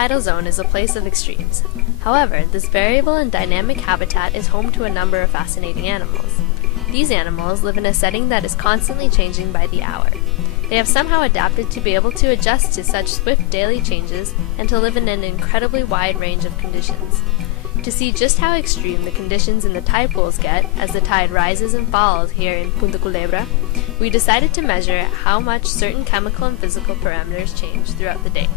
intertidal zone is a place of extremes. However, this variable and dynamic habitat is home to a number of fascinating animals. These animals live in a setting that is constantly changing by the hour. They have somehow adapted to be able to adjust to such swift daily changes and to live in an incredibly wide range of conditions. To see just how extreme the conditions in the tide pools get as the tide rises and falls here in Punta Culebra, we decided to measure how much certain chemical and physical parameters change throughout the day.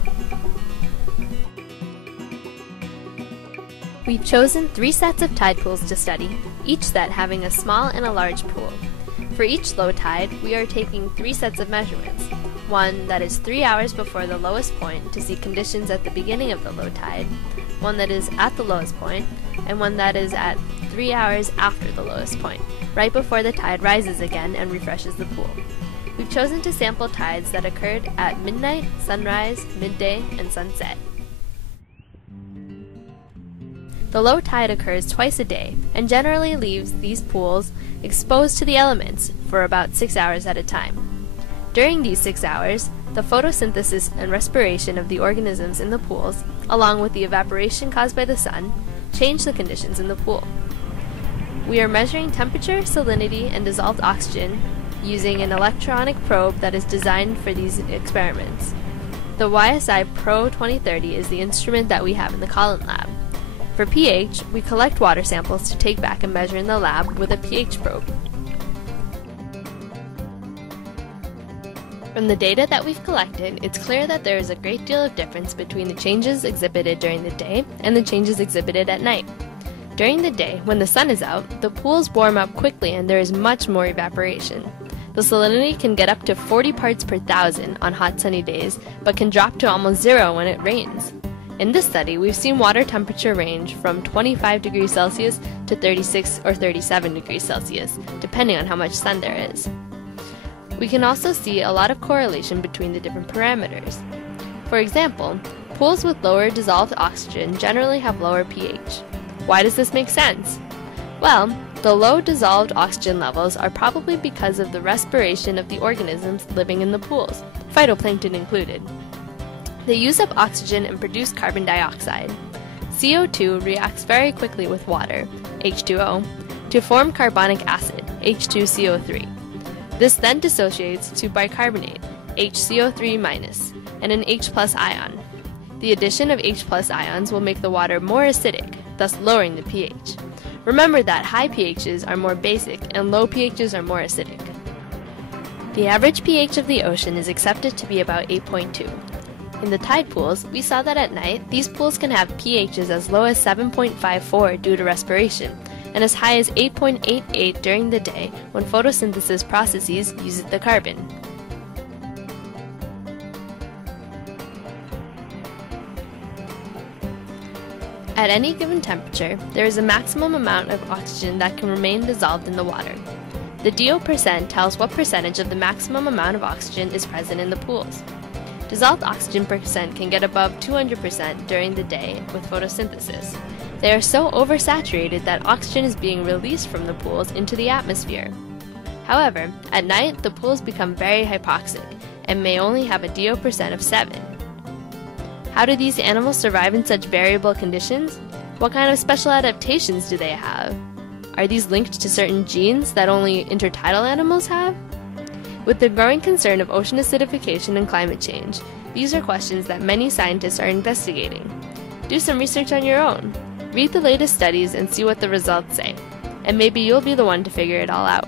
We've chosen 3 sets of tide pools to study, each set having a small and a large pool. For each low tide, we are taking 3 sets of measurements. One that is 3 hours before the lowest point to see conditions at the beginning of the low tide, one that is at the lowest point, and one that is at 3 hours after the lowest point, right before the tide rises again and refreshes the pool. We've chosen to sample tides that occurred at midnight, sunrise, midday, and sunset. The low tide occurs twice a day and generally leaves these pools exposed to the elements for about 6 hours at a time. During these 6 hours, the photosynthesis and respiration of the organisms in the pools, along with the evaporation caused by the sun, change the conditions in the pool. We are measuring temperature, salinity, and dissolved oxygen using an electronic probe that is designed for these experiments. The YSI Pro 2030 is the instrument that we have in the Collin Lab. For pH, we collect water samples to take back and measure in the lab with a pH probe. From the data that we've collected, it's clear that there is a great deal of difference between the changes exhibited during the day and the changes exhibited at night. During the day, when the sun is out, the pools warm up quickly and there is much more evaporation. The salinity can get up to 40 parts per thousand on hot sunny days, but can drop to almost 0 when it rains. In this study, we've seen water temperature range from 25 degrees Celsius to 36 or 37 degrees Celsius, depending on how much sun there is. We can also see a lot of correlation between the different parameters. For example, pools with lower dissolved oxygen generally have lower pH. Why does this make sense? Well, the low dissolved oxygen levels are probably because of the respiration of the organisms living in the pools, phytoplankton included. They use up oxygen and produce carbon dioxide. CO2 reacts very quickly with water, H2O, to form carbonic acid, H2CO3. This then dissociates to bicarbonate, HCO3-, and an H+ ion. The addition of H+ ions will make the water more acidic, thus lowering the pH. Remember that high pHs are more basic and low pHs are more acidic. The average pH of the ocean is accepted to be about 8.2. In the tide pools, we saw that at night, these pools can have pHs as low as 7.54 due to respiration, and as high as 8.88 during the day when photosynthesis processes use the carbon. At any given temperature, there is a maximum amount of oxygen that can remain dissolved in the water. The DO percent tells what percentage of the maximum amount of oxygen is present in the pools. Dissolved oxygen percent can get above 200% during the day with photosynthesis. They are so oversaturated that oxygen is being released from the pools into the atmosphere. However, at night the pools become very hypoxic and may only have a DO percent of 7. How do these animals survive in such variable conditions? What kind of special adaptations do they have? Are these linked to certain genes that only intertidal animals have? With the growing concern of ocean acidification and climate change, these are questions that many scientists are investigating. Do some research on your own. Read the latest studies and see what the results say, and maybe you'll be the one to figure it all out.